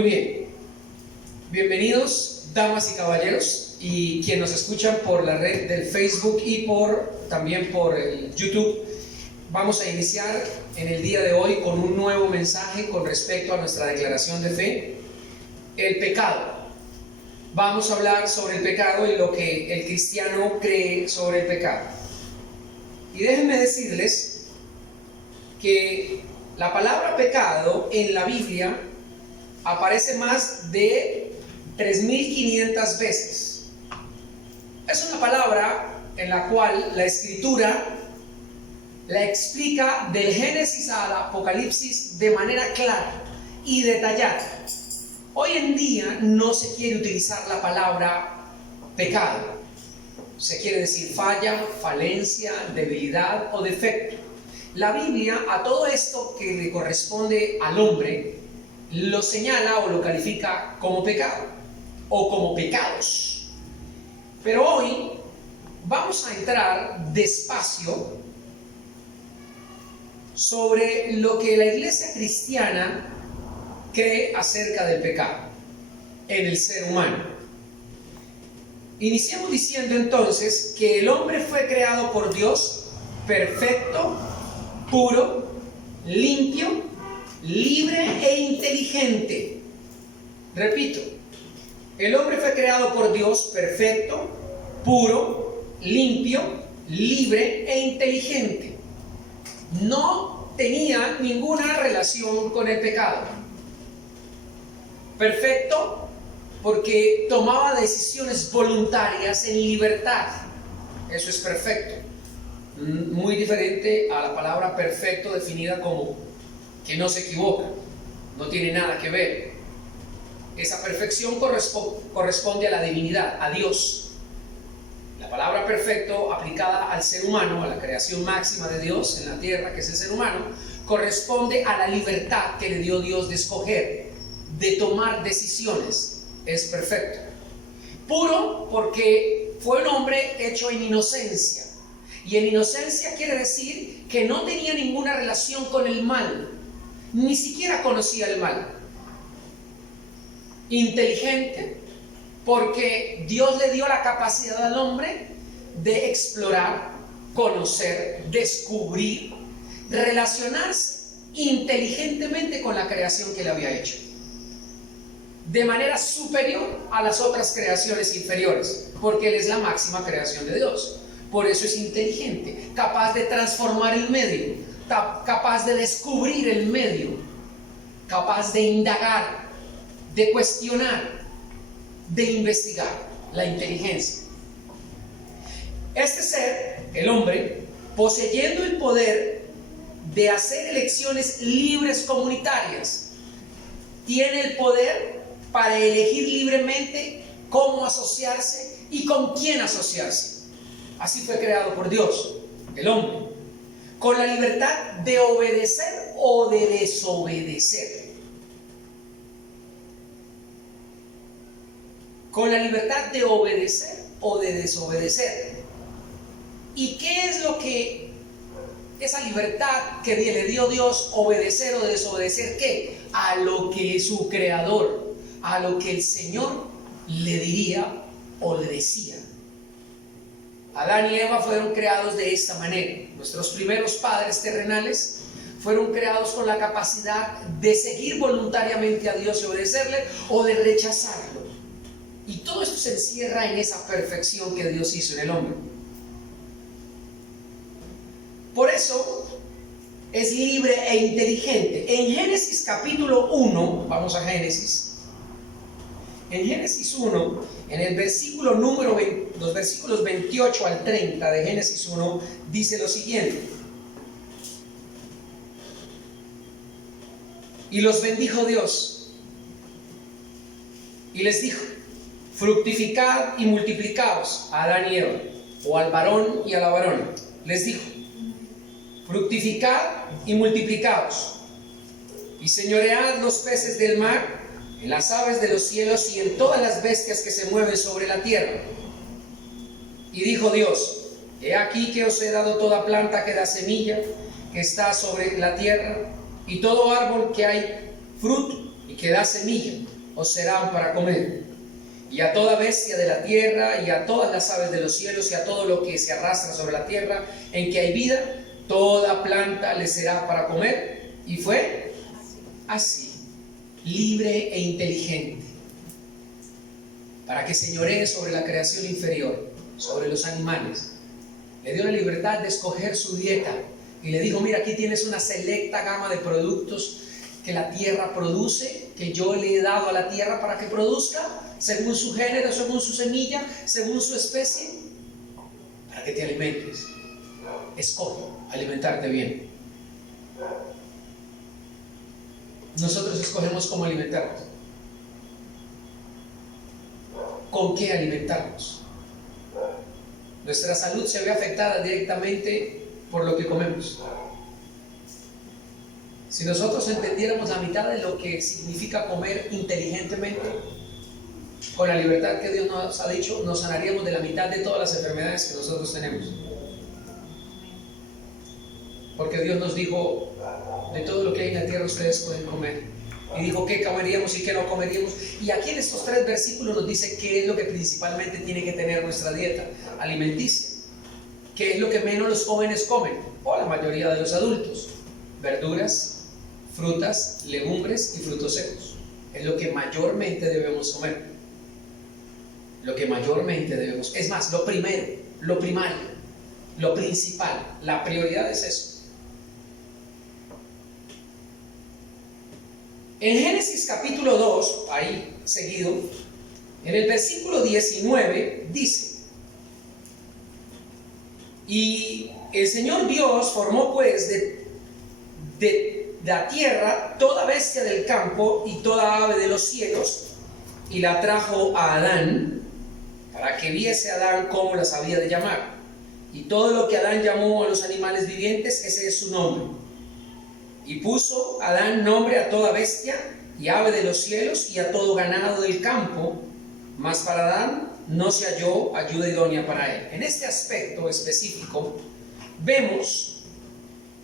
Muy bien, bienvenidos damas y caballeros y quienes nos escuchan por la red del Facebook y también por el YouTube. Vamos a iniciar en el día de hoy con un nuevo mensaje con respecto a nuestra declaración de fe, el pecado. Vamos a hablar sobre el pecado y lo que el cristiano cree sobre el pecado. Y déjenme decirles que la palabra pecado en la Biblia aparece más de 3.500 veces. Es una palabra en la cual la Escritura la explica del Génesis al Apocalipsis de manera clara y detallada. Hoy en día no se quiere utilizar la palabra pecado. Se quiere decir falla, falencia, debilidad o defecto. La Biblia a todo esto que le corresponde al hombre lo señala o lo califica como pecado o como pecados. Pero hoy vamos a entrar despacio sobre lo que la iglesia cristiana cree acerca del pecado en el ser humano. Iniciamos diciendo entonces que el hombre fue creado por Dios perfecto, puro, limpio, libre e inteligente. Repito, el hombre fue creado por Dios perfecto, puro, limpio, libre e inteligente. No tenía ninguna relación con el pecado. Perfecto porque tomaba decisiones voluntarias en libertad. Eso es perfecto. Muy diferente a la palabra perfecto definida como que no se equivoca, no tiene nada que ver. Esa perfección corresponde a la divinidad, a Dios. La palabra perfecto aplicada al ser humano, a la creación máxima de Dios en la tierra, que es el ser humano, corresponde a la libertad que le dio Dios de escoger, de tomar decisiones. Es perfecto. Puro porque fue un hombre hecho en inocencia. Y en inocencia quiere decir que no tenía ninguna relación con el mal, ni siquiera conocía el mal. Inteligente porque Dios le dio la capacidad al hombre de explorar, conocer, descubrir, relacionarse inteligentemente con la creación que le había hecho, de manera superior a las otras creaciones inferiores, porque Él es la máxima creación de Dios. Por eso es inteligente, capaz de transformar el medio, capaz de descubrir el medio, capaz de indagar, de cuestionar, de investigar. La inteligencia. Este ser, el hombre, poseyendo el poder de hacer elecciones libres comunitarias, tiene el poder para elegir libremente cómo asociarse y con quién asociarse. Así fue creado por Dios, el hombre, con la libertad de obedecer o de desobedecer. Con la libertad de obedecer o de desobedecer. ¿Y qué es lo que esa libertad que le dio Dios, obedecer o desobedecer? ¿Qué? A lo que su creador, a lo que el Señor le diría o le decía. Adán y Eva fueron creados de esta manera. Nuestros primeros padres terrenales fueron creados con la capacidad de seguir voluntariamente a Dios y obedecerle o de rechazarlo. Y todo esto se encierra en esa perfección que Dios hizo en el hombre. Por eso es libre e inteligente. En Génesis capítulo 1, vamos a Génesis. En Génesis 1, en el versículo número 20, los versículos 28 al 30 de Génesis 1, dice lo siguiente: y los bendijo Dios, y les dijo: fructificad y multiplicaos, a Adán y Eva, o al varón y a la varona. Les dijo: fructificad y multiplicaos, y señoread los peces del mar, en las aves de los cielos y en todas las bestias que se mueven sobre la tierra. Y dijo Dios: he aquí que os he dado toda planta que da semilla, que está sobre la tierra, y todo árbol que hay fruto, y que da semilla, os serán para comer. Y a toda bestia de la tierra, y a todas las aves de los cielos, y a todo lo que se arrastra sobre la tierra, en que hay vida, toda planta le será para comer. Y fue así, libre e inteligente, para que señoree sobre la creación inferior, sobre los animales. Le dio la libertad de escoger su dieta, y le dijo: mira, aquí tienes una selecta gama de productos que la tierra produce, que yo le he dado a la tierra para que produzca, según su género, según su semilla, según su especie, para que te alimentes. Escoge alimentarte bien. Nosotros escogemos cómo alimentarnos. ¿Con qué alimentarnos? Nuestra salud se ve afectada directamente por lo que comemos. Si nosotros entendiéramos la mitad de lo que significa comer inteligentemente, con la libertad que Dios nos ha dicho, nos sanaríamos de la mitad de todas las enfermedades que nosotros tenemos. Porque Dios nos dijo: de todo lo que hay en la tierra ustedes pueden comer. Y dijo qué comeríamos y qué no comeríamos. Y aquí en estos 3 versículos nos dice qué es lo que principalmente tiene que tener nuestra dieta alimenticia. ¿Qué es lo que menos los jóvenes comen? O la mayoría de los adultos: verduras, frutas, legumbres y frutos secos. Es lo que mayormente debemos comer. Lo que mayormente debemos. Es más, lo primero, lo primario, lo principal, la prioridad es eso. En Génesis capítulo 2, ahí seguido, en el versículo 19 dice: y el Señor Dios formó pues de la tierra toda bestia del campo y toda ave de los cielos, y la trajo a Adán, para que viese a Adán cómo las había de llamar. Y todo lo que Adán llamó a los animales vivientes, ese es su nombre. Y puso Adán nombre a toda bestia y ave de los cielos y a todo ganado del campo, mas para Adán no se halló ayuda idónea para él. En este aspecto específico vemos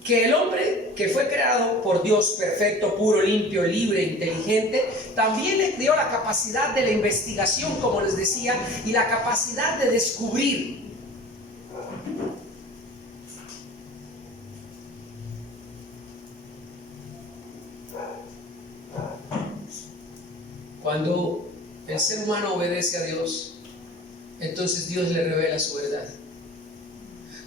que el hombre que fue creado por Dios, perfecto, puro, limpio, libre, inteligente, también le dio la capacidad de la investigación, como les decía, y la capacidad de descubrir. Cuando el ser humano obedece a Dios, entonces Dios le revela su verdad.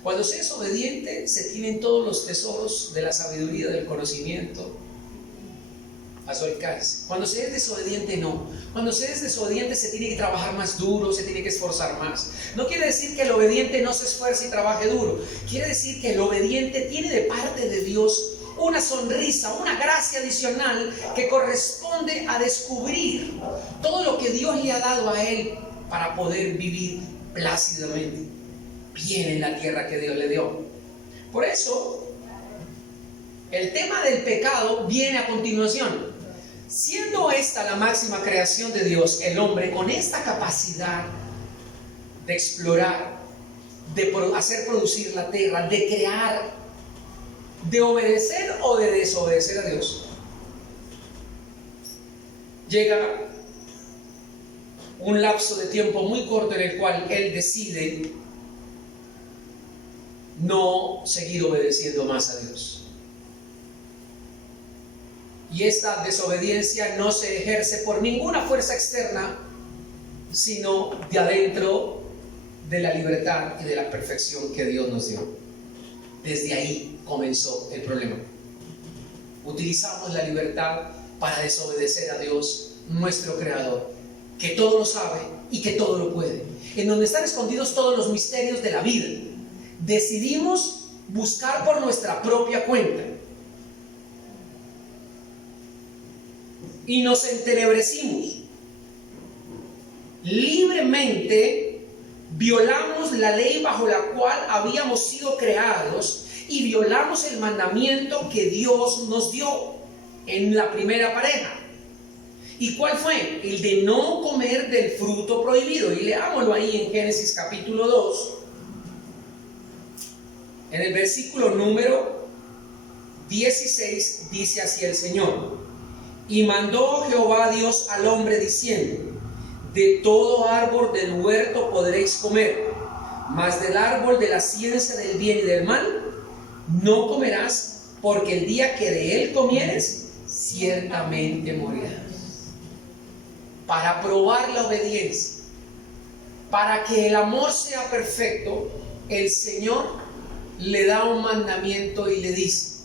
Cuando se es obediente, se tienen todos los tesoros de la sabiduría, del conocimiento a su alcance. Cuando se es desobediente, no. Cuando se es desobediente, se tiene que trabajar más duro, se tiene que esforzar más. No quiere decir que el obediente no se esfuerce y trabaje duro. Quiere decir que el obediente tiene de parte de Dios una sonrisa, una gracia adicional que corresponde a descubrir todo lo que Dios le ha dado a él para poder vivir plácidamente, bien en la tierra que Dios le dio. Por eso, el tema del pecado viene a continuación. Siendo esta la máxima creación de Dios, el hombre con esta capacidad de explorar, de hacer producir la tierra, de crear, de obedecer o de desobedecer a Dios, llega un lapso de tiempo muy corto en el cual él decide no seguir obedeciendo más a Dios. Y esta desobediencia no se ejerce por ninguna fuerza externa, sino de adentro de la libertad y de la perfección que Dios nos dio. Desde ahí comenzó el problema. Utilizamos la libertad para desobedecer a Dios, nuestro Creador, que todo lo sabe y que todo lo puede, en donde están escondidos todos los misterios de la vida. Decidimos buscar por nuestra propia cuenta y nos entenebrecimos. Libremente violamos la ley bajo la cual habíamos sido creados y violamos el mandamiento que Dios nos dio en la primera pareja. ¿Y cuál fue? El de no comer del fruto prohibido. Y leámoslo ahí en Génesis capítulo 2, en el versículo número 16, dice así el Señor: Y mandó Jehová Dios al hombre diciendo: de todo árbol del huerto podréis comer, mas del árbol de la ciencia del bien y del mal no comerás, porque el día que de él comieres, ciertamente morirás. Para probar la obediencia, para que el amor sea perfecto, el Señor le da un mandamiento y le dice: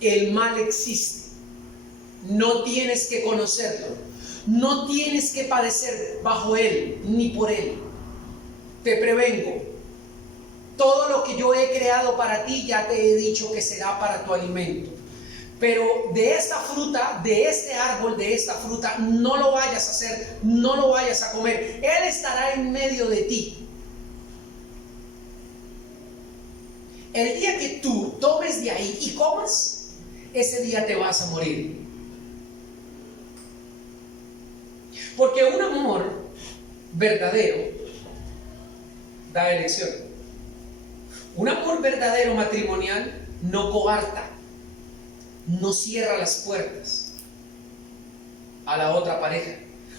el mal existe, no tienes que conocerlo, no tienes que padecer bajo él ni por él. Te prevengo, todo lo que yo he creado para ti ya te he dicho que será para tu alimento, pero de esta fruta, de este árbol, de esta fruta, no lo vayas a hacer, no lo vayas a comer. Él estará en medio de ti. El día que tú tomes de ahí y comas, ese día te vas a morir. Porque un amor verdadero da elección. Un amor verdadero matrimonial no coarta, no cierra las puertas a la otra pareja.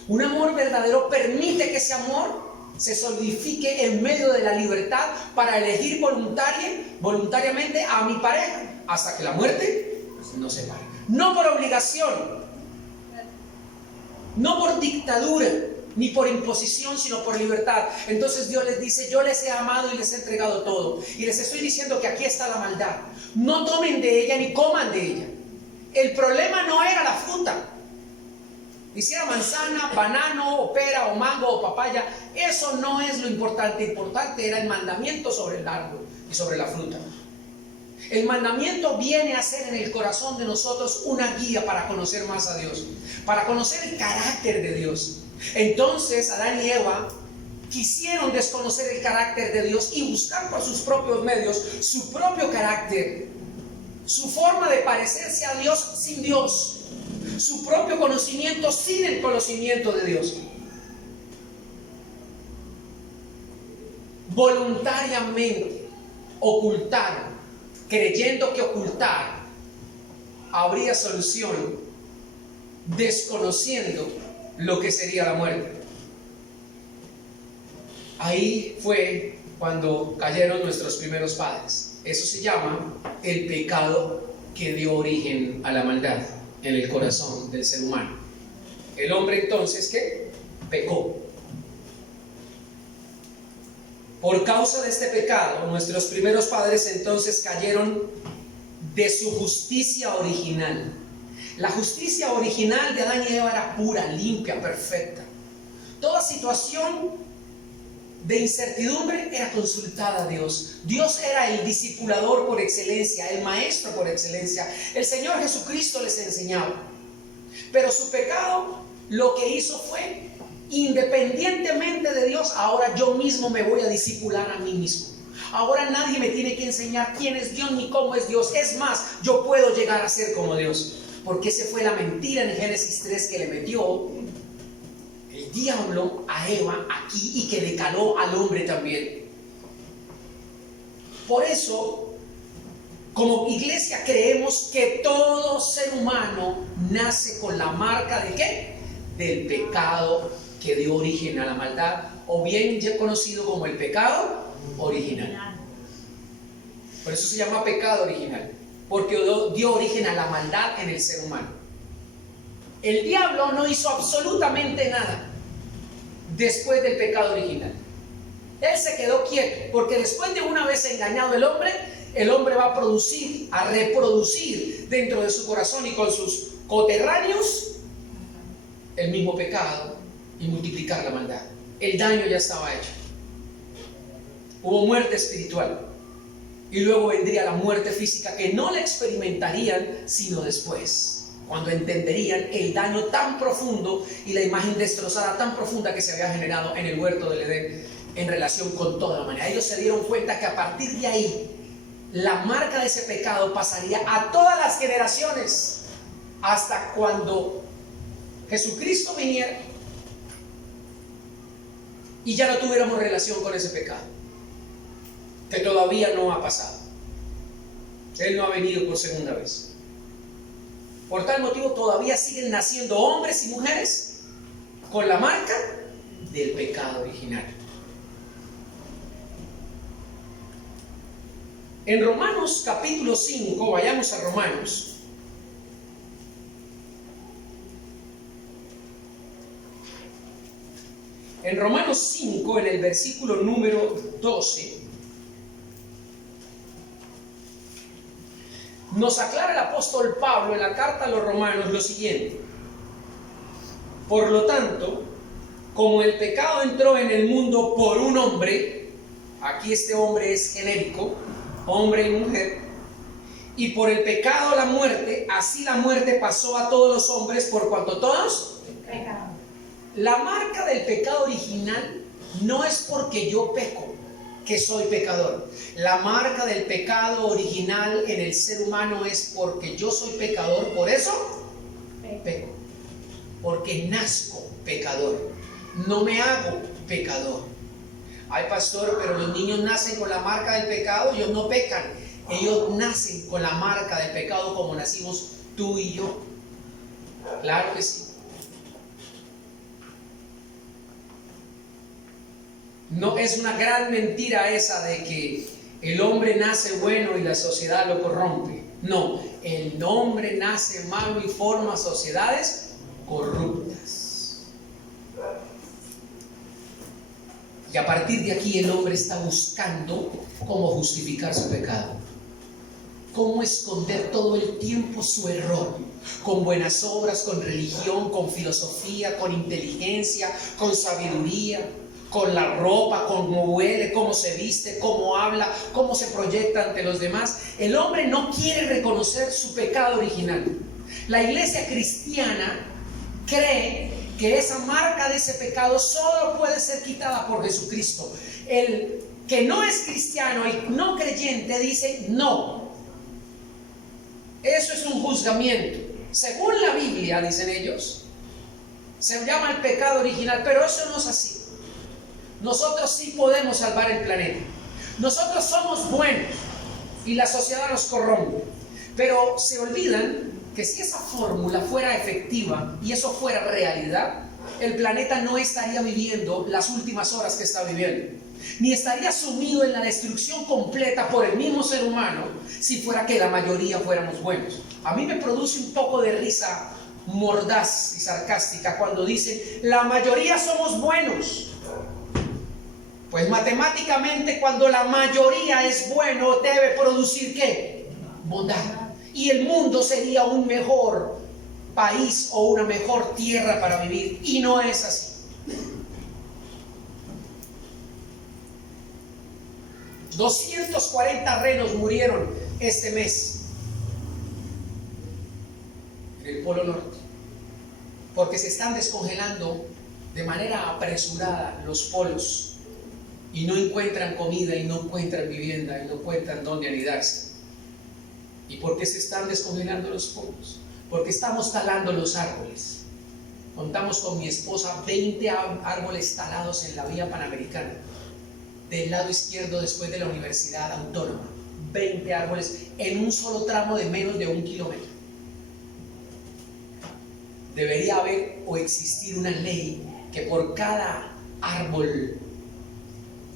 Un amor verdadero permite que ese amor se solidifique en medio de la libertad para elegir voluntariamente a mi pareja hasta que la muerte nos separe. No por obligación, no por dictadura, ni por imposición, sino por libertad. Entonces Dios les dice: yo les he amado y les he entregado todo, y les estoy diciendo que aquí está la maldad. No tomen de ella ni coman de ella. El problema no era la fruta, hiciera manzana, banano, o pera, o mango, o papaya. Eso no es lo importante. Lo importante era el mandamiento sobre el árbol y sobre la fruta. El mandamiento viene a ser en el corazón de nosotros una guía para conocer más a Dios, para conocer el carácter de Dios. Entonces Adán y Eva quisieron desconocer el carácter de Dios y buscar por sus propios medios su propio carácter, su forma de parecerse a Dios sin Dios, su propio conocimiento sin el conocimiento de Dios. Voluntariamente ocultaron, creyendo que ocultar habría solución, desconociendo lo que sería la muerte. Ahí fue cuando cayeron nuestros primeros padres. Eso se llama el pecado que dio origen a la maldad en el corazón del ser humano. El hombre entonces, ¿qué? Pecó. Por causa de este pecado, nuestros primeros padres entonces cayeron de su justicia original. La justicia original de Adán y Eva era pura, limpia, perfecta. Toda situación de incertidumbre era consultada a Dios. Dios era el discipulador por excelencia, el maestro por excelencia. El Señor Jesucristo les enseñaba. Pero su pecado lo que hizo fue: independientemente de Dios, ahora yo mismo me voy a discipular a mí mismo. Ahora nadie me tiene que enseñar quién es Dios ni cómo es Dios. Es más, yo puedo llegar a ser como Dios. Porque esa fue la mentira en Génesis 3 que le metió el diablo a Eva aquí y que le caló al hombre también. Por eso, como iglesia creemos que todo ser humano nace con la marca ¿de qué? Del pecado que dio origen a la maldad, o bien ya conocido como el pecado original. Por eso se llama pecado original, porque dio origen a la maldad en el ser humano. El diablo no hizo absolutamente nada después del pecado original. Él se quedó quieto, porque después de una vez engañado el hombre va a reproducir dentro de su corazón y con sus coterráneos el mismo pecado y multiplicar la maldad. El daño ya estaba hecho. Hubo muerte espiritual y luego vendría la muerte física, que no la experimentarían sino después, cuando entenderían el daño tan profundo y la imagen destrozada tan profunda que se había generado en el huerto del Edén en relación con toda la humanidad. Ellos se dieron cuenta que a partir de ahí la marca de ese pecado pasaría a todas las generaciones hasta cuando Jesucristo viniera y ya no tuviéramos relación con ese pecado, que todavía no ha pasado. Él no ha venido por segunda vez. Por tal motivo todavía siguen naciendo hombres y mujeres con la marca del pecado original. En Romanos capítulo 5, vayamos a Romanos. En Romanos 5, en el versículo número 12, nos aclara el apóstol Pablo en la carta a los romanos lo siguiente: por lo tanto, como el pecado entró en el mundo por un hombre, aquí este hombre es genérico, hombre y mujer, y por el pecado la muerte, así la muerte pasó a todos los hombres por cuanto todos pecaron. La marca del pecado original no es porque yo peco, que soy pecador. La marca del pecado original en el ser humano es porque yo soy pecador, por eso peco. Porque nazco pecador, no me hago pecador. Ay, pastor, pero los niños nacen con la marca del pecado, ellos no pecan. Ellos nacen con la marca del pecado como nacimos tú y yo. Claro que sí. No es una gran mentira esa de que el hombre nace bueno y la sociedad lo corrompe. No, el hombre nace malo y forma sociedades corruptas. Y a partir de aquí el hombre está buscando cómo justificar su pecado, cómo esconder todo el tiempo su error, con buenas obras, con religión, con filosofía, con inteligencia, con sabiduría, con la ropa, cómo huele, cómo se viste, cómo habla, cómo se proyecta ante los demás. El hombre no quiere reconocer su pecado original. La iglesia cristiana cree que esa marca de ese pecado solo puede ser quitada por Jesucristo. El que no es cristiano y no creyente dice no. Eso es un juzgamiento. Según la Biblia, dicen ellos, se llama el pecado original, pero eso no es así. Nosotros sí podemos salvar el planeta. Nosotros somos buenos y la sociedad nos corrompe. Pero se olvidan que si esa fórmula fuera efectiva y eso fuera realidad, el planeta no estaría viviendo las últimas horas que está viviendo, ni estaría sumido en la destrucción completa por el mismo ser humano si fuera que la mayoría fuéramos buenos. A mí me produce un poco de risa mordaz y sarcástica cuando dicen la mayoría somos buenos. Pues matemáticamente cuando la mayoría es bueno debe producir ¿qué? Bondad. Y el mundo sería un mejor país o una mejor tierra para vivir. Y no es así. $240 renos murieron este mes en el Polo Norte, porque se están descongelando de manera apresurada los polos y no encuentran comida y no encuentran vivienda y no encuentran dónde anidarse. ¿Y por qué se están descongelando los polos? Porque estamos talando los árboles. Contamos con mi esposa 20 árboles talados en la vía Panamericana, del lado izquierdo después de la Universidad Autónoma. 20 árboles en un solo tramo de menos de 1 kilómetro. Debería haber o existir una ley que por cada árbol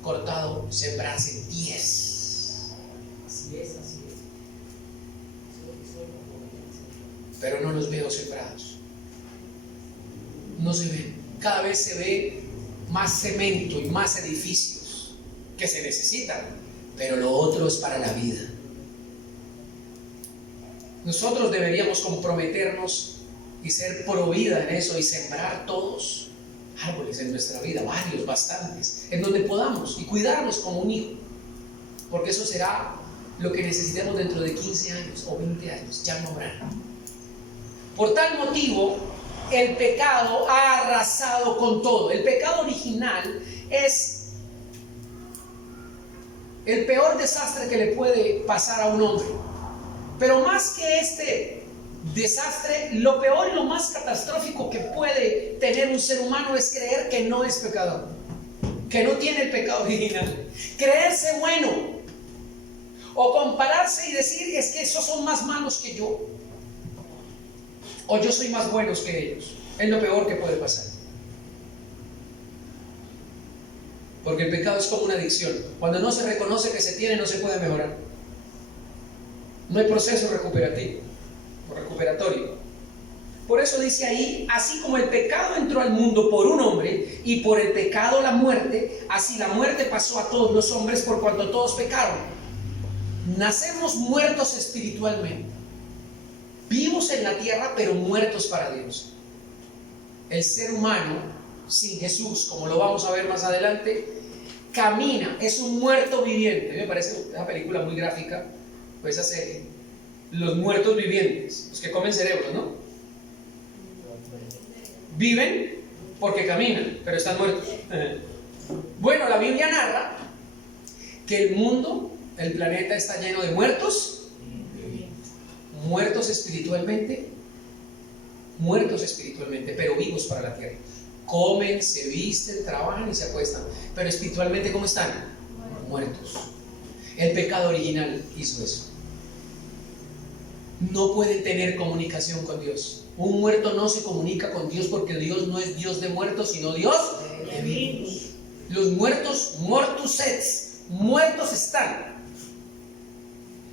cortado sembrase 10. Así es. Pero no los veo sembrados. No se ven. Cada vez se ve más cemento y más edificios que se necesitan, pero lo otro es para la vida. Nosotros deberíamos comprometernos y ser pro vida en eso y sembrar todos árboles en nuestra vida, varios, bastantes, en donde podamos, y cuidarlos como un hijo, porque eso será lo que necesitemos dentro de 15 años o 20 años, ya no habrá. Por tal motivo, el pecado ha arrasado con todo. El pecado original es el peor desastre que le puede pasar a un hombre. Pero más que este desastre, lo peor y lo más catastrófico que puede tener un ser humano es creer que no es pecador, que no tiene el pecado original, creerse bueno o compararse y decir es que esos son más malos que yo. o yo soy más bueno que ellos. Es lo peor que puede pasar. Porque el pecado es como una adicción. Cuando no se reconoce que se tiene, no se puede mejorar. No hay proceso recuperativo o recuperatorio. Por eso dice ahí, así como el pecado entró al mundo por un hombre, y por el pecado la muerte, así la muerte pasó a todos los hombres por cuanto todos pecaron. Nacemos muertos espiritualmente, vivos en la tierra, pero muertos para Dios. El ser humano sin Jesús, como lo vamos a ver más adelante, camina, es un muerto viviente. Me parece una película muy gráfica, pues esa serie, Los muertos vivientes, los que comen cerebros, ¿no? Viven porque caminan, pero están muertos. Bueno, la Biblia narra que el mundo, el planeta está lleno de muertos, muertos espiritualmente, pero vivos para la tierra. Comen, se visten, trabajan y se acuestan, pero espiritualmente, ¿cómo están? Muertos. El pecado original hizo eso. No pueden tener comunicación con Dios. Un muerto no se comunica con Dios, porque Dios no es Dios de muertos, sino Dios de vivos. Los muertos, mortus et, muertos están.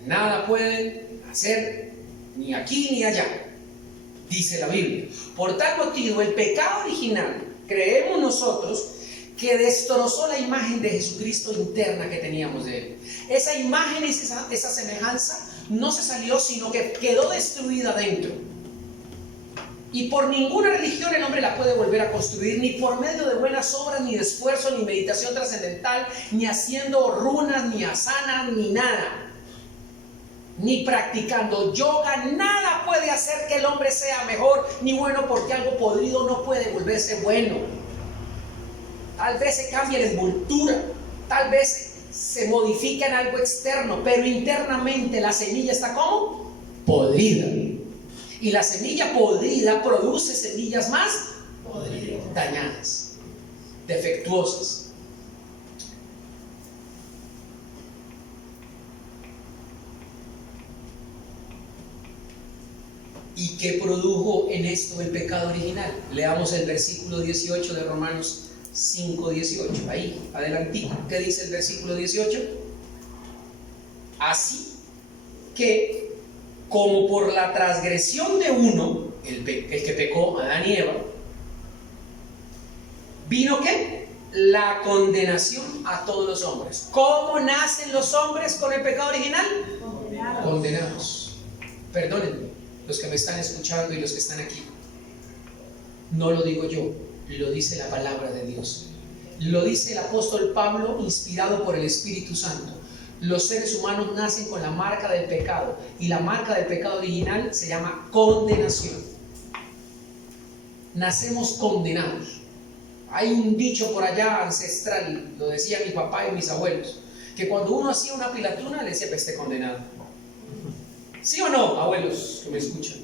Nada pueden hacer ni aquí ni allá, dice la Biblia. Por tal motivo, el pecado original, creemos nosotros, que destrozó la imagen de Jesucristo interna que teníamos de Él. Esa imagen, esa semejanza, no se salió, sino que quedó destruida dentro. Y por ninguna religión el hombre la puede volver a construir, ni por medio de buenas obras, ni de esfuerzo, ni meditación trascendental, ni haciendo runas, ni asanas, ni nada, ni practicando yoga. Nada puede hacer que el hombre sea mejor ni bueno, porque algo podrido no puede volverse bueno. Tal vez se cambie la envoltura, tal vez se modifica en algo externo, pero internamente la semilla está como podrida. Y la semilla podrida produce semillas más podridas, dañadas, defectuosas. ¿Y qué produjo en esto el pecado original? Leamos el versículo 18 de Romanos 5:18. Ahí, adelantito. ¿Qué dice el versículo 18? Así que, como por la transgresión de uno, el que pecó, Adán y Eva, ¿vino qué? La condenación a todos los hombres. ¿Cómo nacen los hombres con el pecado original? Condenados. Perdónenme, los que me están escuchando y los que están aquí. No lo digo yo, lo dice la palabra de Dios. Lo dice el apóstol Pablo, inspirado por el Espíritu Santo. Los seres humanos nacen con la marca del pecado, y la marca del pecado original se llama condenación. Nacemos condenados. Hay un dicho por allá ancestral, lo decía mi papá y mis abuelos, que cuando uno hacía una pilatuna le decía: esté condenado. ¿Sí o no, abuelos que me escuchan?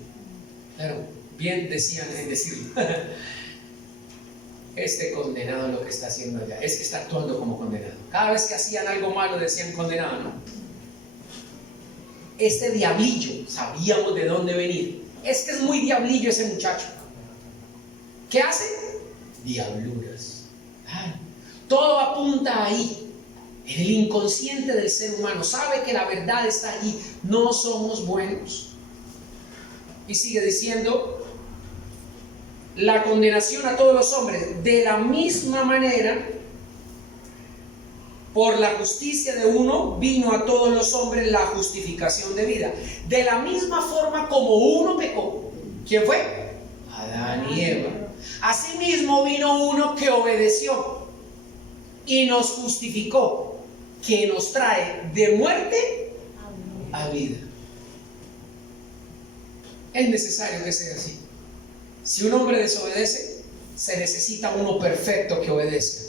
Claro, bien decían en decirlo. Este condenado lo que está haciendo allá, es que está actuando como condenado. Cada vez que hacían algo malo decían condenado, ¿no? Este diablillo, sabíamos de dónde venir. Es que es muy diablillo ese muchacho. ¿Qué hace? Diabluras. Todo apunta ahí. En el inconsciente del ser humano sabe que la verdad está allí. No somos buenos. Y sigue diciendo: la condenación a todos los hombres. De la misma manera, por la justicia de uno vino a todos los hombres la justificación de vida. De la misma forma como uno pecó. ¿Quién fue? Adán y Eva. Asimismo vino uno que obedeció y nos justificó, que nos trae de muerte a vida. Es necesario que sea así. Si un hombre desobedece, se necesita uno perfecto que obedezca.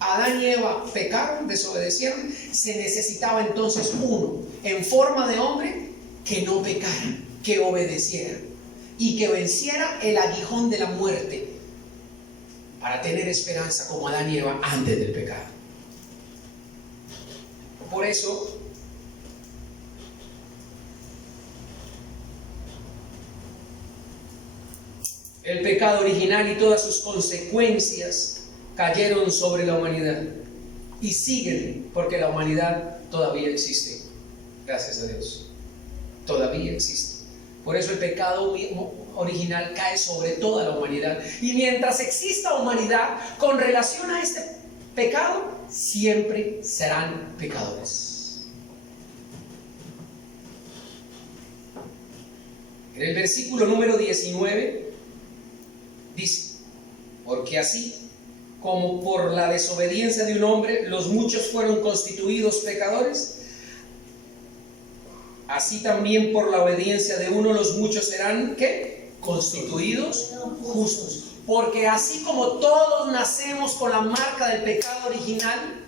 Adán y Eva pecaron, desobedecieron, se necesitaba entonces uno en forma de hombre que no pecara, que obedeciera y que venciera el aguijón de la muerte, para tener esperanza como Adán y Eva antes del pecado. Por eso, El pecado original y todas sus consecuencias cayeron sobre la humanidad y siguen, porque la humanidad todavía existe. Gracias a Dios. Todavía existe. Por eso el pecado original cae sobre toda la humanidad. Y mientras exista humanidad, con relación a este pecado, siempre serán pecadores. En el versículo número 19 dice: porque así como por la desobediencia de un hombre los muchos fueron constituidos pecadores, así también por la obediencia de uno los muchos serán, ¿qué? Constituidos justos. Porque así como todos nacemos con la marca del pecado original,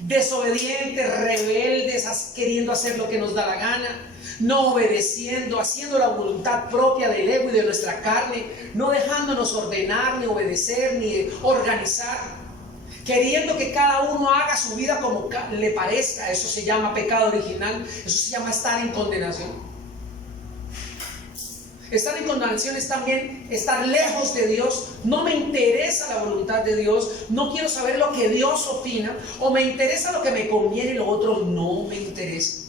desobedientes, rebeldes, queriendo hacer lo que nos da la gana, no obedeciendo, haciendo la voluntad propia del ego y de nuestra carne, no dejándonos ordenar, ni obedecer, ni organizar, queriendo que cada uno haga su vida como le parezca. Eso se llama pecado original, eso se llama estar en condenación. Estar en condenación es también estar lejos de Dios. No me interesa la voluntad de Dios, no quiero saber lo que Dios opina, o me interesa lo que me conviene y lo otro no me interesa.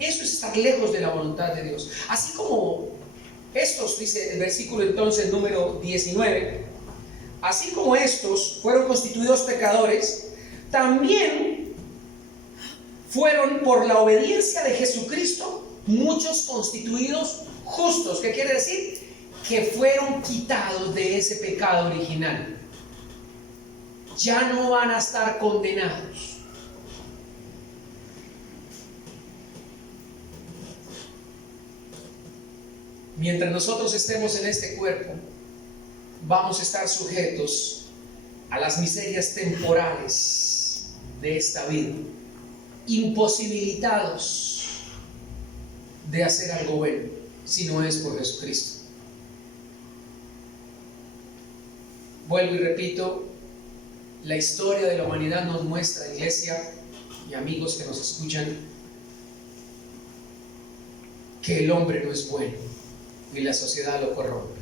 Eso es estar lejos de la voluntad de Dios. Así como estos, dice el versículo entonces número 19, así como estos fueron constituidos pecadores, también fueron por la obediencia de Jesucristo muchos constituidos justos. ¿Qué quiere decir? Que fueron quitados de ese pecado original. Ya no van a estar condenados. Mientras nosotros estemos en este cuerpo, vamos a estar sujetos a las miserias temporales de esta vida, imposibilitados de hacer algo bueno, si no es por Jesucristo. Vuelvo y repito, la historia de la humanidad nos muestra, iglesia y amigos que nos escuchan, que el hombre no es bueno y la sociedad lo corrompe,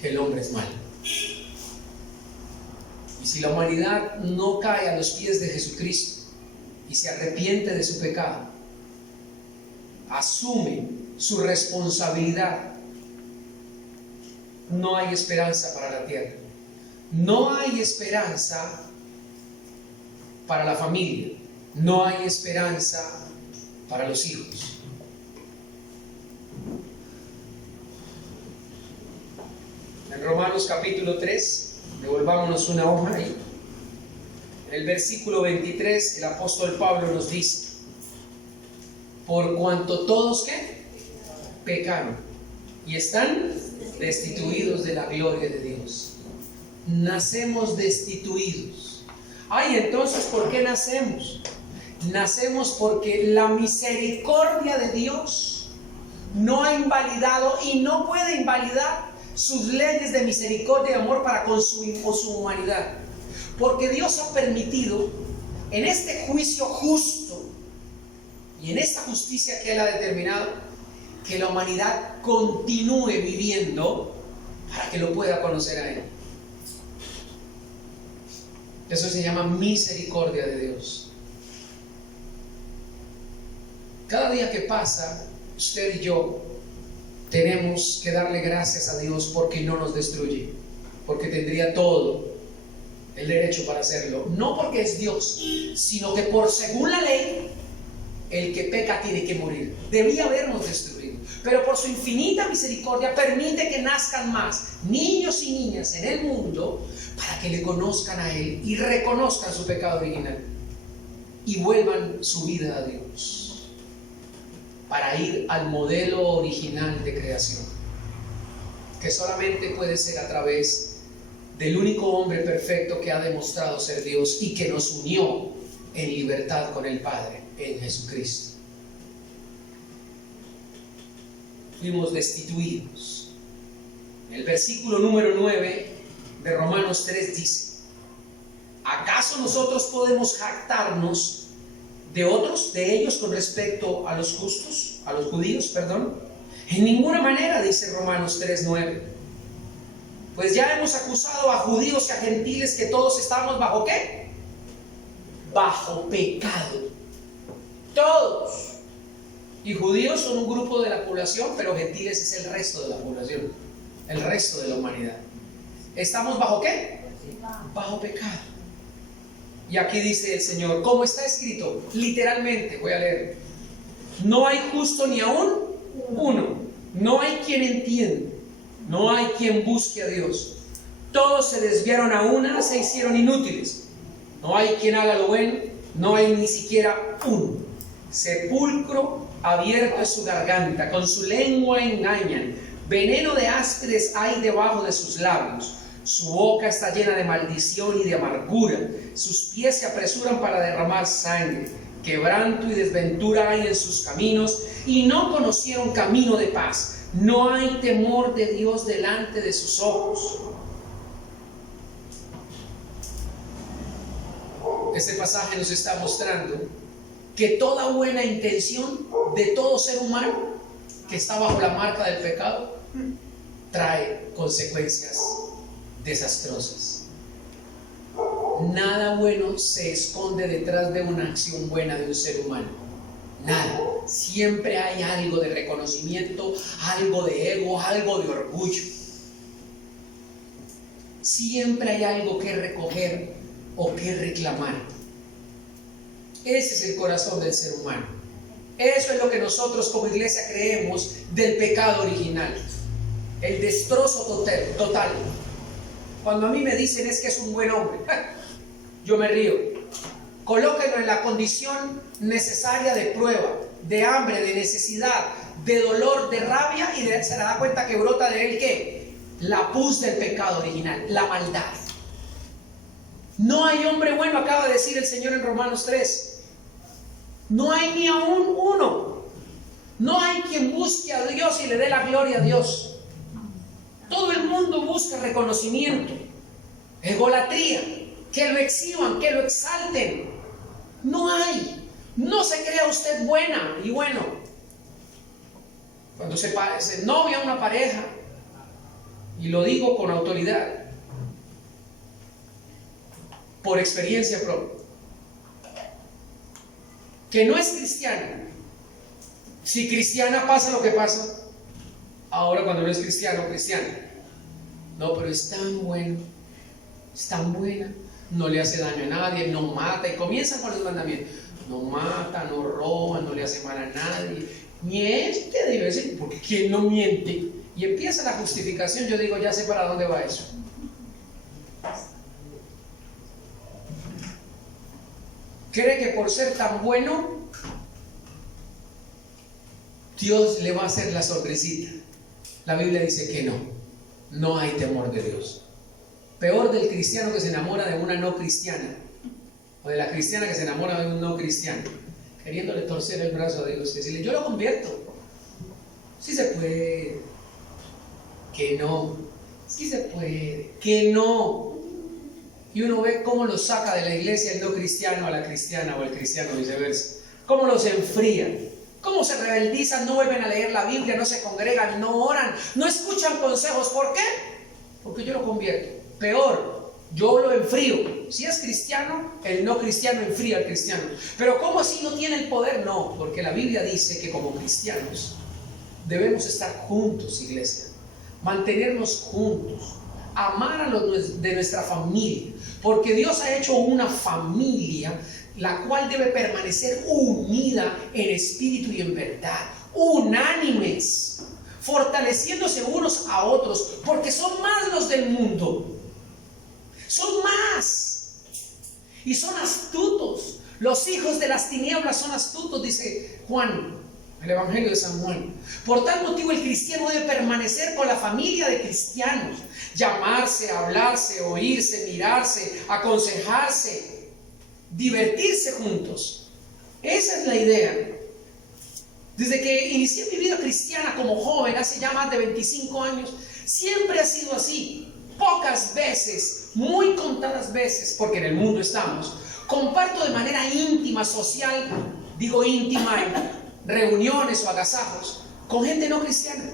que el hombre es malo. Y si la humanidad no cae a los pies de Jesucristo y se arrepiente de su pecado, asume su responsabilidad, no hay esperanza para la tierra, no hay esperanza para la familia, no hay esperanza para los hijos. En Romanos capítulo 3, devolvámonos una hoja ahí, en el versículo 23 el apóstol Pablo nos dice: por cuanto todos, ¿qué? Pecaron y están destituidos de la gloria de Dios. Nacemos destituidos. Ay, entonces, ¿por qué nacemos? Nacemos porque la misericordia de Dios no ha invalidado y no puede invalidar sus leyes de misericordia y amor para con su humanidad. Porque Dios ha permitido en este juicio justo y en esta justicia que Él ha determinado, que la humanidad continúe viviendo para que lo pueda conocer a Él. Eso se llama misericordia de Dios. Cada día que pasa, usted y yo tenemos que darle gracias a Dios porque no nos destruye, porque tendría todo el derecho para hacerlo. No porque es Dios, sino que por según la ley, el que peca tiene que morir. Debía habernos destruido, pero por su infinita misericordia permite que nazcan más niños y niñas en el mundo para que le conozcan a Él y reconozcan su pecado original y vuelvan su vida a Dios, para ir al modelo original de creación, que solamente puede ser a través del único hombre perfecto que ha demostrado ser Dios y que nos unió en libertad con el Padre, en Jesucristo. Fuimos destituidos. El versículo número 9 de Romanos 3 dice: ¿acaso nosotros podemos jactarnos de otros, de ellos, con respecto a los justos, a los judíos, perdón? En ninguna manera, dice Romanos 3:9. Pues ya hemos acusado a judíos y a gentiles que todos estamos bajo ¿qué? Bajo pecado. Todos. Y judíos son un grupo de la población, pero gentiles es el resto de la población, el resto de la humanidad. ¿Estamos bajo qué? Bajo pecado. Y aquí dice el Señor, como está escrito, literalmente, voy a leer: no hay justo ni aún uno, no hay quien entienda, no hay quien busque a Dios. Todos se desviaron a una, se hicieron inútiles. No hay quien haga lo bueno, no hay ni siquiera uno. Sepulcro abierto es su garganta, con su lengua engañan. Veneno de ásperes hay debajo de sus labios. Su boca está llena de maldición y de amargura. Sus pies se apresuran para derramar sangre. Quebranto y desventura hay en sus caminos, y no conocieron camino de paz. No hay temor de Dios delante de sus ojos. Este pasaje nos está mostrando que toda buena intención de todo ser humano que está bajo la marca del pecado trae consecuencias desastrosas. Nada bueno se esconde detrás de una acción buena de un ser humano. Nada. Siempre hay algo de reconocimiento, algo de ego, algo de orgullo. Siempre hay algo que recoger o que reclamar. Ese es el corazón del ser humano. Eso es lo que nosotros como iglesia creemos del pecado original. El destrozo total. Cuando a mí me dicen es que es un buen hombre, yo me río. Colóquenlo en la condición necesaria de prueba, de hambre, de necesidad, de dolor, de rabia, y se da cuenta que brota de él ¿qué? La pus del pecado original, la maldad. No hay hombre bueno, acaba de decir el Señor en Romanos 3. No hay ni aún uno. No hay quien busque a Dios y le dé la gloria a Dios. Todo el mundo busca reconocimiento, egolatría, que lo exhiban, que lo exalten. No hay. No se crea usted buena y bueno. Cuando se novia una pareja, y lo digo con autoridad, por experiencia propia, que no es cristiana, si cristiana pasa lo que pasa, ahora cuando no es cristiano, cristiana, no, pero es tan bueno, es tan buena, no le hace daño a nadie, no mata, y comienzan con los mandamientos: no mata, no roba, no le hace mal a nadie, miente, debe decir, porque ¿quién no miente? Y empieza la justificación. Yo digo, ya sé para dónde va eso. Cree que por ser tan bueno Dios le va a hacer la sonrisita. La Biblia dice que no. No hay temor de Dios. Peor del cristiano que se enamora de una no cristiana, o de la cristiana que se enamora de un no cristiano, queriéndole torcer el brazo a Dios y decirle: yo lo convierto. Sí se puede. Que no. Sí se puede. Que no. Y uno ve cómo lo saca de la iglesia el no cristiano a la cristiana, o el cristiano viceversa. Cómo los enfría, cómo se rebeldizan, no vuelven a leer la Biblia, no se congregan, no oran, no escuchan consejos. ¿Por qué? Porque yo lo convierto. Peor, yo lo enfrío. Si es cristiano, el no cristiano enfría al cristiano. Pero ¿cómo así no tiene el poder? No, porque la Biblia dice que como cristianos debemos estar juntos, iglesia, mantenernos juntos, amar a los de nuestra familia, porque Dios ha hecho una familia la cual debe permanecer unida en espíritu y en verdad, unánimes, fortaleciéndose unos a otros, porque son más los del mundo, son más, y son astutos. Los hijos de las tinieblas son astutos, dice Juan, el Evangelio de San Juan. Por tal motivo el cristiano debe permanecer con la familia de cristianos, llamarse, hablarse, oírse, mirarse, aconsejarse, divertirse juntos. Esa es la idea. Desde que inicié mi vida cristiana como joven, hace ya más de 25 años, siempre ha sido así. Pocas veces, muy contadas veces, porque en el mundo estamos, comparto de manera íntima, social, digo íntima en reuniones o agasajos, con gente no cristiana.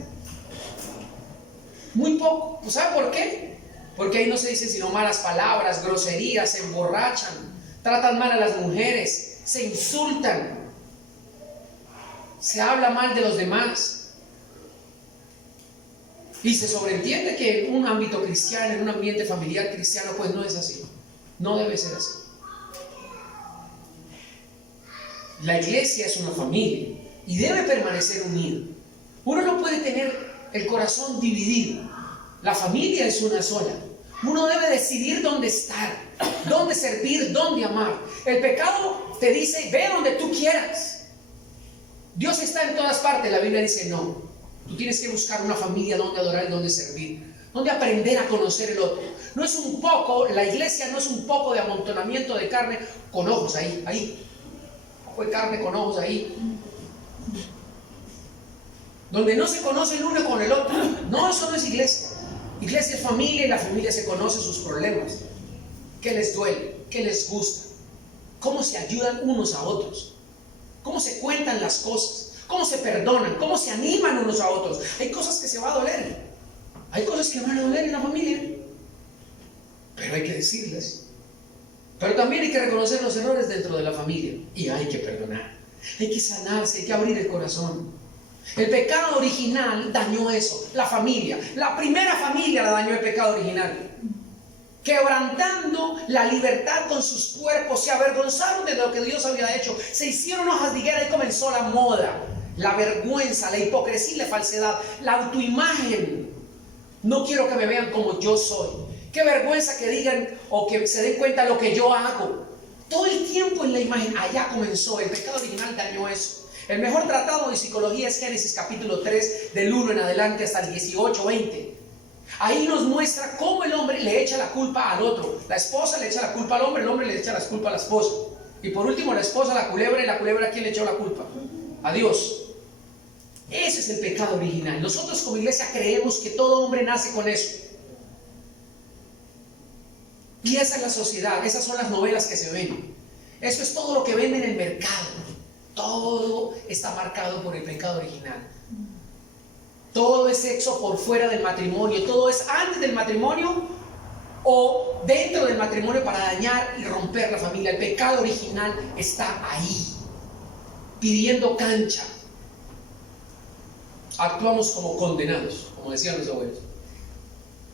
Muy poco. ¿Sabe por qué? Porque ahí no se dicen sino malas palabras, groserías, se emborrachan, tratan mal a las mujeres, se insultan, se habla mal de los demás. Y se sobreentiende que en un ámbito cristiano, en un ambiente familiar cristiano, pues no es así. No debe ser así. La iglesia es una familia y debe permanecer unida. Uno no puede tener el corazón dividido. La familia es una sola. Uno debe decidir dónde estar, dónde servir, dónde amar. El pecado te dice, ve donde tú quieras. Dios está en todas partes. La Biblia dice, no. Tú tienes que buscar una familia donde adorar y donde servir, donde aprender a conocer el otro. No es un poco, la iglesia no es un poco de amontonamiento de carne con ojos ahí. Un poco de carne con ojos ahí. Donde no se conoce el uno con el otro. No, eso no es iglesia. Iglesia es familia y la familia se conoce sus problemas. ¿Qué les duele? ¿Qué les gusta? ¿Cómo se ayudan unos a otros? ¿Cómo se cuentan las cosas? ¿Cómo se perdonan? ¿Cómo se animan unos a otros? Hay cosas que se va a doler. Hay cosas que van a doler en la familia. Pero hay que decirles. Pero también hay que reconocer los errores dentro de la familia. Y hay que perdonar. Hay que sanarse, hay que abrir el corazón. El pecado original dañó eso. La familia. La primera familia la dañó el pecado original. Quebrantando la libertad con sus cuerpos, se avergonzaron de lo que Dios había hecho. Se hicieron hojas de higuera y comenzó la moda. La vergüenza, la hipocresía y la falsedad, la autoimagen. No quiero que me vean como yo soy. Qué vergüenza que digan o que se den cuenta de lo que yo hago. Todo el tiempo en la imagen. Allá comenzó. El pecado original dañó eso. El mejor tratado de psicología es Génesis capítulo 3, del 1 en adelante hasta el 18, 20. Ahí nos muestra cómo el hombre le echa la culpa al otro. La esposa le echa la culpa al hombre, el hombre le echa la culpa a la esposa. Y por último la esposa a la culebra, y la culebra, ¿a quién le echó la culpa? A Dios. Ese es el pecado original. Nosotros como iglesia creemos que todo hombre nace con eso. Y esa es la sociedad, esas son las novelas que se ven. Eso es todo lo que venden en el mercado. Todo está marcado por el pecado original. Todo es sexo por fuera del matrimonio, todo es antes del matrimonio o dentro del matrimonio para dañar y romper la familia. El pecado original está ahí, pidiendo cancha. Actuamos como condenados, como decían los abuelos,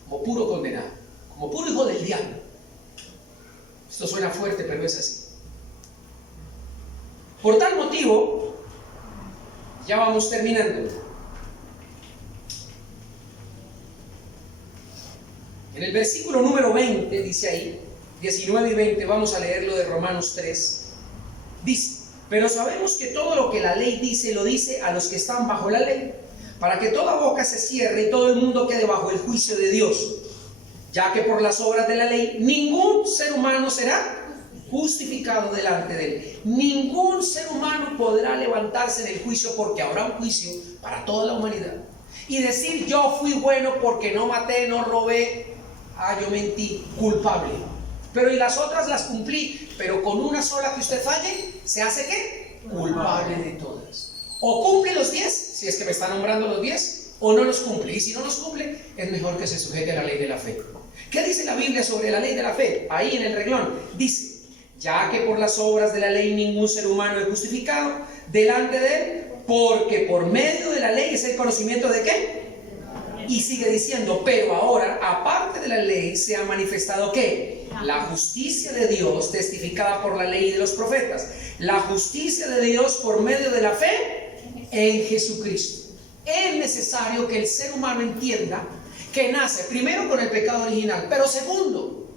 como puro condenado, como puro hijo del diablo. Esto suena fuerte, pero es así. Por tal motivo, ya vamos terminando. En el versículo número 20, dice ahí, 19 y 20, vamos a leerlo de Romanos 3. Dice, pero sabemos que todo lo que la ley dice, lo dice a los que están bajo la ley, para que toda boca se cierre y todo el mundo quede bajo el juicio de Dios, ya que por las obras de la ley ningún ser humano será justificado delante de él. Ningún ser humano podrá levantarse en el juicio, porque habrá un juicio para toda la humanidad. Y decir, yo fui bueno porque no maté, no robé, yo mentí, culpable. Pero y las otras las cumplí, pero con una sola que usted falle, ¿se hace qué? Culpable de todas. O cumple los 10, si es que me está nombrando los 10, o no los cumple. Y si no los cumple, es mejor que se sujete a la ley de la fe. ¿Qué dice la Biblia sobre la ley de la fe? Ahí en el reglón dice, ya que por las obras de la ley ningún ser humano es justificado delante de él, porque por medio de la ley es el conocimiento de ¿qué? Y sigue diciendo, pero ahora, aparte de la ley, se ha manifestado ¿qué? La justicia de Dios, testificada por la ley y de los profetas. La justicia de Dios por medio de la fe en Jesucristo. Es necesario que el ser humano entienda que nace primero con el pecado original, pero segundo,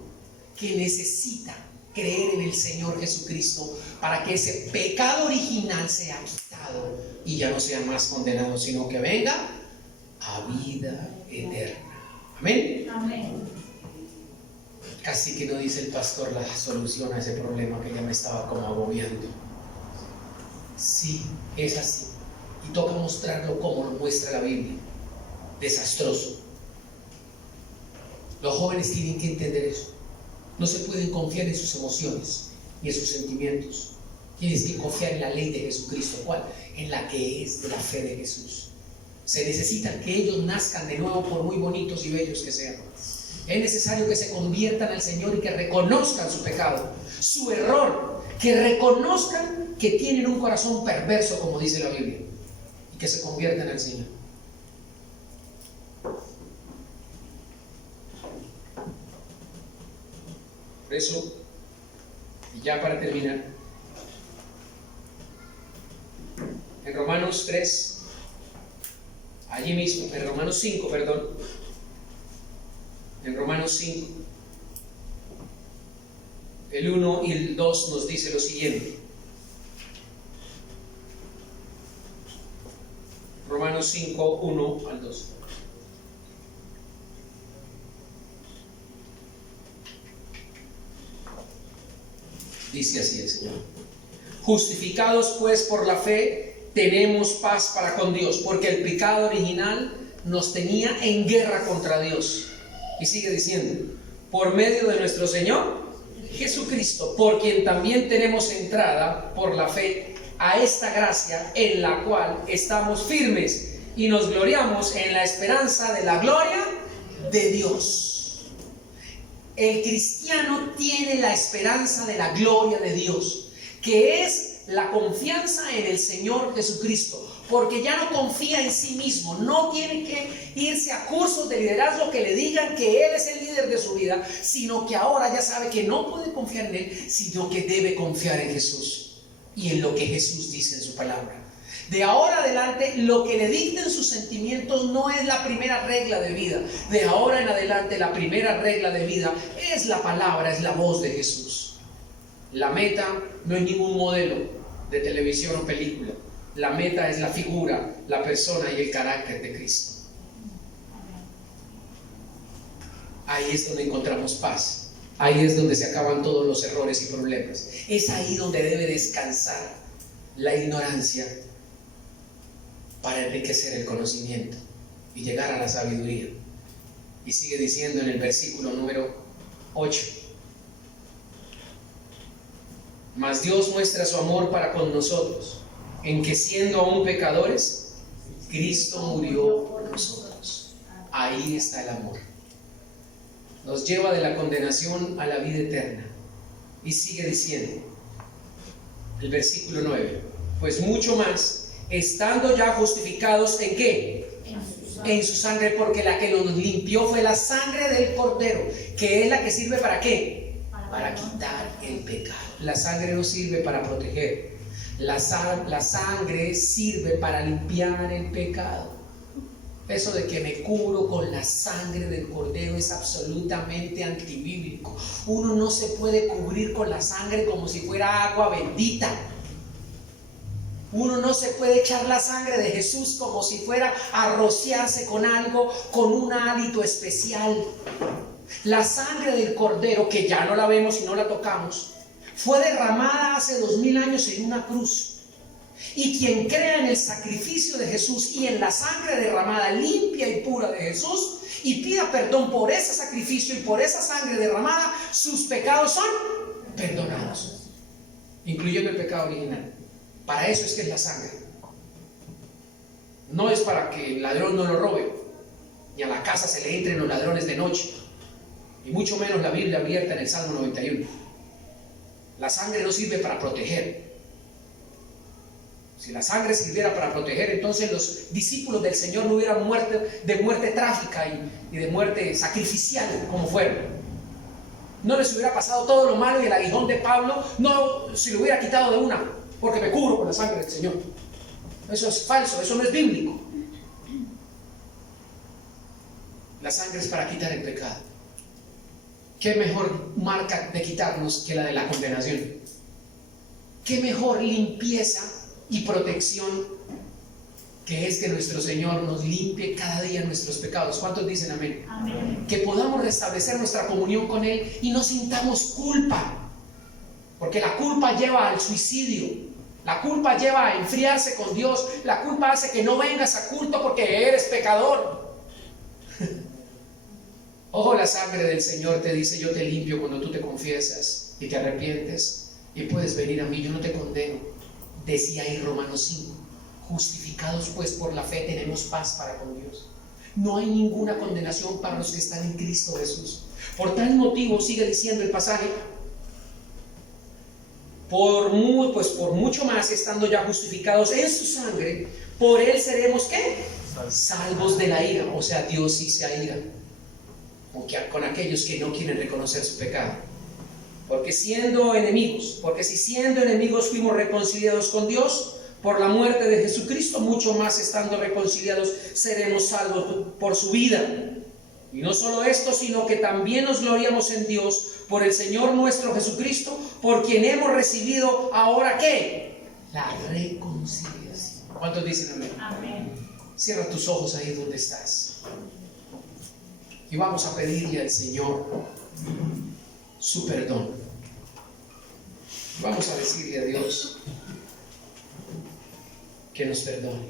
que necesita creer en el Señor Jesucristo para que ese pecado original sea quitado y ya no sea más condenado, sino que venga a vida eterna. Amén. Amén. Casi que no dice el pastor la solución a ese problema que ya me estaba como agobiando. Sí, es así. Y toca mostrarlo como lo muestra la Biblia. Desastroso. Los jóvenes tienen que entender eso. No se pueden confiar en sus emociones ni en sus sentimientos. Tienes que confiar en la ley de Jesucristo. ¿Cuál? En la que es de la fe de Jesús. Se necesita que ellos nazcan de nuevo, por muy bonitos y bellos que sean. Es necesario que se conviertan al Señor y que reconozcan su pecado, su error, que reconozcan que tienen un corazón perverso, como dice la Biblia, y que se conviertan al Señor. Por eso, y ya para terminar, en Romanos 3, allí mismo, en Romanos 5, perdón, en Romanos 5, el 1 y el 2 nos dice lo siguiente. Romanos 5, 1 al 2. Dice así el Señor: justificados pues por la fe, tenemos paz para con Dios, porque el pecado original nos tenía en guerra contra Dios. Y sigue diciendo: por medio de nuestro Señor Jesucristo, por quien también tenemos entrada por la fe a esta gracia, en la cual estamos firmes y nos gloriamos en la esperanza de la gloria de Dios. El cristiano tiene la esperanza de la gloria de Dios, que es la confianza en el Señor Jesucristo, porque ya no confía en sí mismo, no tiene que irse a cursos de liderazgo que le digan que Él es el líder de su vida, sino que ahora ya sabe que no puede confiar en Él, sino que debe confiar en Jesús y en lo que Jesús dice en su palabra. De ahora adelante, lo que le dicten sus sentimientos no es la primera regla de vida. De ahora en adelante, la primera regla de vida es la palabra, es la voz de Jesús. La meta no es ningún modelo de televisión o película. La meta es la figura, la persona y el carácter de Cristo. Ahí es donde encontramos paz. Ahí es donde se acaban todos los errores y problemas. Es ahí donde debe descansar la ignorancia para enriquecer el conocimiento y llegar a la sabiduría. Y sigue diciendo en el versículo número 8: mas Dios muestra su amor para con nosotros, en que siendo aún pecadores, Cristo murió por nosotros. Ahí está el amor. Nos lleva de la condenación a la vida eterna. Y sigue diciendo el versículo 9: pues mucho más, estando ya justificados, ¿en qué? En su sangre, porque la que nos limpió fue la sangre del Cordero, que es la que sirve ¿para qué? Para quitar el pecado. La sangre no sirve para proteger. La sangre sirve para limpiar el pecado. Eso de que me cubro con la sangre del Cordero es absolutamente antibíblico. Uno no se puede cubrir con la sangre como si fuera agua bendita. Uno no se puede echar la sangre de Jesús como si fuera a rociarse con algo, con un hálito especial. La sangre del Cordero, que ya no la vemos y no la tocamos, fue derramada hace 2000 años en una cruz. Y quien crea en el sacrificio de Jesús y en la sangre derramada limpia y pura de Jesús, y pida perdón por ese sacrificio y por esa sangre derramada, sus pecados son perdonados, incluyendo el pecado original. Para eso es que es la sangre. No es para que el ladrón no lo robe, ni a la casa se le entren los ladrones de noche, y mucho menos la Biblia abierta en el Salmo 91. La sangre no sirve para proteger. Si la sangre sirviera para proteger, entonces los discípulos del Señor no hubieran muerto de muerte trágica y de muerte sacrificial como fueron. No les hubiera pasado todo lo malo, y el aguijón de Pablo no se lo hubiera quitado de una, porque me cubro con la sangre del Señor. Eso es falso, eso no es bíblico. La sangre es para quitar el pecado. ¿Qué mejor marca de quitarnos que la de la condenación? ¿Qué mejor limpieza y protección que es que nuestro Señor nos limpie cada día nuestros pecados? ¿Cuántos dicen amén? Amén. Que podamos restablecer nuestra comunión con Él y no sintamos culpa, porque la culpa lleva al suicidio. La culpa lleva a enfriarse con Dios. La culpa hace que no vengas a culto porque eres pecador. Ojo, la sangre del Señor te dice: yo te limpio cuando tú te confiesas y te arrepientes, y puedes venir a mí, yo no te condeno. Decía ahí Romanos 5: Justificados pues por la fe tenemos paz para con Dios. No hay ninguna condenación para los que están en Cristo Jesús. Por tal motivo, sigue diciendo el pasaje, por mucho más, estando ya justificados en su sangre, por él seremos ¿qué? Salvos de la ira. O sea, Dios sí se aira con aquellos que no quieren reconocer su pecado. Porque si siendo enemigos fuimos reconciliados con Dios por la muerte de Jesucristo, mucho más estando reconciliados seremos salvos por su vida. Y no solo esto, sino que también nos gloriamos en Dios por el Señor nuestro Jesucristo, por quien hemos recibido ahora ¿qué? La reconciliación. ¿Cuántos dicen amén? Amén. Cierra tus ojos ahí donde estás y vamos a pedirle al Señor su perdón. Vamos a decirle a Dios que nos perdone.